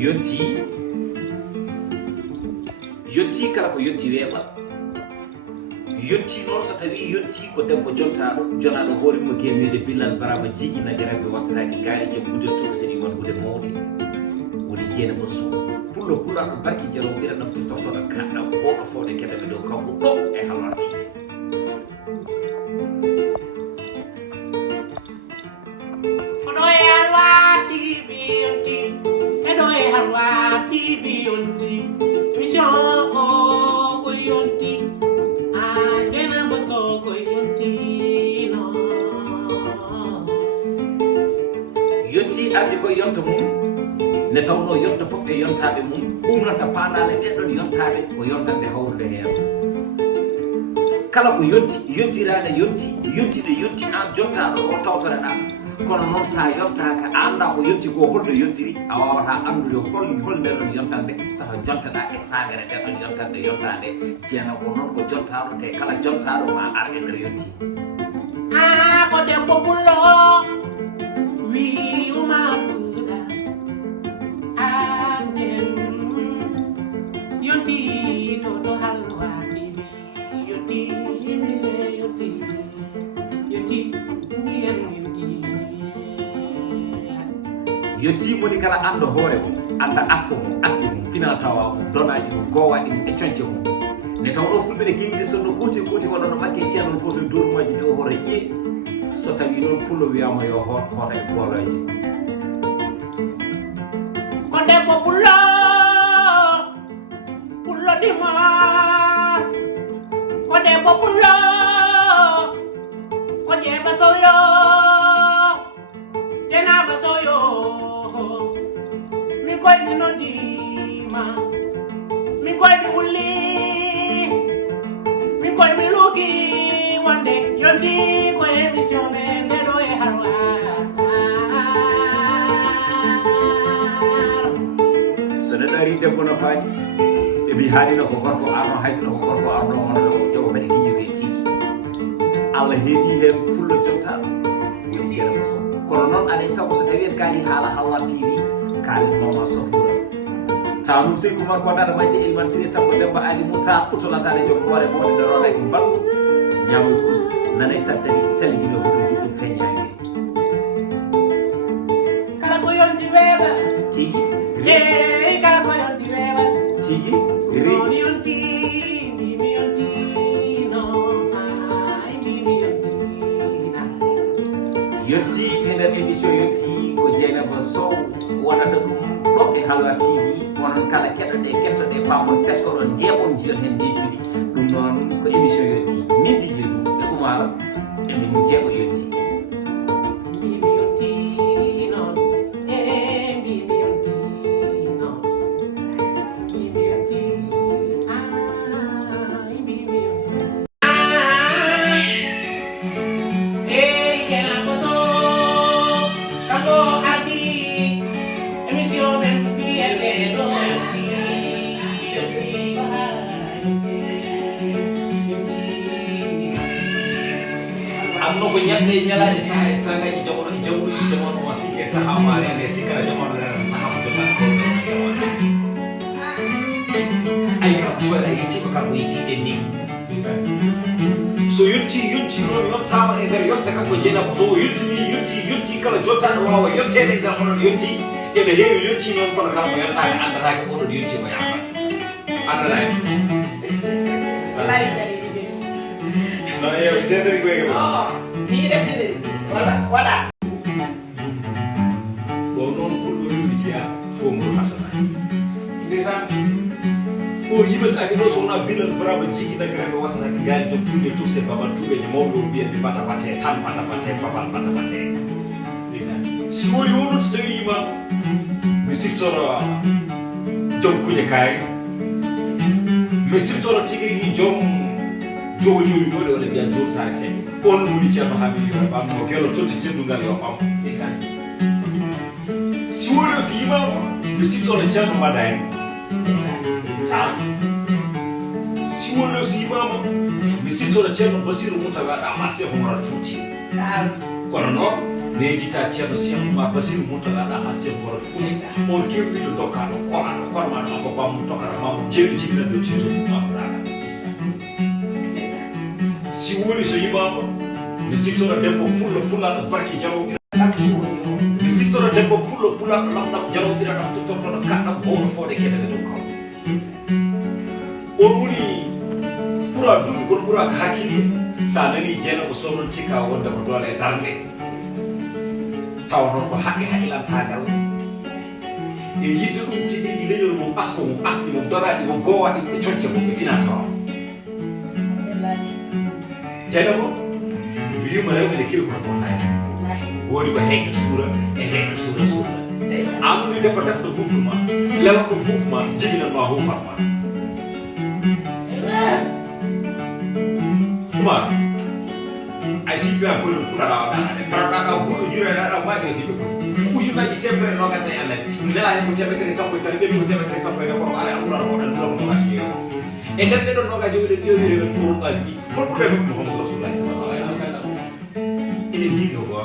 yonti yonti kala ko yonti weɓa yonti noon so tawi yonti ko debbo jontaɗo jonaɗo hoorimo gemede billal barama jiigui nagaraɓe wasataki gaari jokkude to seni wonhude mawde woni jeena mo so pullo pulaɗo barki jaro ɓiraɗam pirtotoɗo kanɗam oɗo fowde keɗaɓe dow kanko ɗo e halwarti oɗo e halwarti yonti eɗo e halwarti yonti émission o ko yonti yonti ardi koye yonta mum nde tawno yonta fof e yontaɓe mum umrata pandale ɗeɗon yontaɓe ko yontande hawrude heen kala ko yontirade yontide yonti an jontaɗo o tawtoreɗa kono noon sa yontaka anda ko yonti ko holno yontiri a wawata andude hol ndeɗon yontande saha jontaɗa e sagare ɗeɗon yontande yontade jeena ko noon ko jontaɗo te kala jontaɗo ma ar e nder yonti ko debbo pullo wi umaruda anen yonti to halwani yonti yonti moni kala ando hoore mum anda asko mum asli mum final tawa mum donaji mum gowaɗi mum e coñce mum ne tawno fulɓe ne kewide sonno koti waɗono ɓakke ceernon koto durmoji ɗo hoore ƴee so tawi noon pullo wiyama yo hoota e gooloje ko debbo pullo ɗima ko debbo pullo ko jeeɓa soyo jenaɓa soyo min koyni noddima min koyni wulli min koymi luuki wonde yonti ko émission ɓe ndeɗo e halwar so neɗɗo ari debbo no faaji ɓe mbi haalino ko gorko arno haysno ko gorko arno hono jogo mbaɗe guiƴude tiiɗi Allah heedi hen pullo jontaɗo woni jeena ko so kono noon alay sago so tawi en kaali haala halwar tiiɗi kaalen mama sofura taw ɗum seyko mar ko dada mayse eliman siri sappo demba ali mum ta ɓutolatade joom hoore mawde nde roɗa ko mbalɗu ñamoy kurus nanay tattari selguino fuɗoji ɗum feññage kala ko yonti weeɓa tigi jeyi kala ko yonti weeɓa tigi non yonti mbimi yonti no ay mbimi yontina yonti e nder émission yonti ko Dieynaba Sow wonata ɗum ɗo e Halwar TV wonon kala keɗoɗe kettoɗe pamon teskoɗon jeeɓon jiyon hen jeejuɗi ɗum noon ko émission yonti min tigi ɗum e Oumar emin jeeɓo yonti mbimi yonti noon e mbimi yonti noon mbimi yonti ay mbimi yonti ey Dieynaba Sow kanko ardi émission men mbiyeɓe ɗo yonti yonti amno ko ñande ñalaade saha e sangaji jamono e jawɗuji jamono o sikke saha maare nde sikkata jamono rena saha mo jottata ko ɗo jamono ay kam sowaɗa yettiɓe kanko yettiɗe ni so yonti noon yottama e nder yotta kanko Dieynaba Sow yonti kala jottaɗo wawa yottede e nder onon yonti ene heewi yonti noon kono kanko yottade andatake oɗon yonti mo yamata andataake wallahi dalide no yew seedere koye ko ni deftere waɗa bon noon kulɗo yimɓe jeeya fof mo hatanaaki ndeysaan o yiɓetake ɗo so wona bilal brama jigui nagiraɓe wasatake gaari ɗo tuuɓe tukse babal tuuɓeje mawɓe o mbiyen ɓe bata bate tan bata bate babal bata bate si woni wonon so tawi yima mi siftoro joom kuƴe kaari mi siftoro tigui rigui joom jowliwri ɗoɗe oɗe mbiya joom sare seeɗe on woni ceerno hamidi yo ɓam mo guelo totti teddungal yo ɓam si woni o so yimama mi siftoro ceerno mbaɗa en si wala si mama mi sito da Ceerno Basiru Mountaga Daha Seeku Umar Fuuti kono no ne jita Ceerno Seeku Umar Basiru Mountaga Daha Seeku Umar Fuuti on kebbiɗo dokkaɗo konaɗo kormaɗo afo bammu dokara mamu jeeɗo jibinande o tiito mamu raga si woni so yimama mi siftora debbo pullaɗo barki jaroɓira mi siftora debbo pullaɗo lamɗam jaroɓira ɗam tottortoɗo kaɗɗam bowno fode keɗene dow kaw on woni ɓura duuɓi kono ɓuraka hakkille sa nani Dieynaba so noon cikka wonde ko doole e darde tawa noon ko haqqe haqqilantagal e yidde ɗum tigi ɗi leñol mum asko mum asɗi mum donaɗi mum gowaɗi ɓe concce mum ɓe fina tawa Dieynaba wiyima rewɓe ne kewi kono bonnani woni ko heeƴɗo suura e heeƴɗo suura amadou defa defɗo hufnuma lewa ɗum hufma jibinanma hufatma Umar ay si biya ko kula da da ko jure da ma ke ko ujumaji tembre no ga say Allah ndela he ko tembre sappo tan be ko tembre sappo da ko ala Allah ko dal do ko asi e nder be do no ga jodi do yore ko asi ko ko be Muhammad Rasulullah sallallahu alaihi wasallam ele digo ko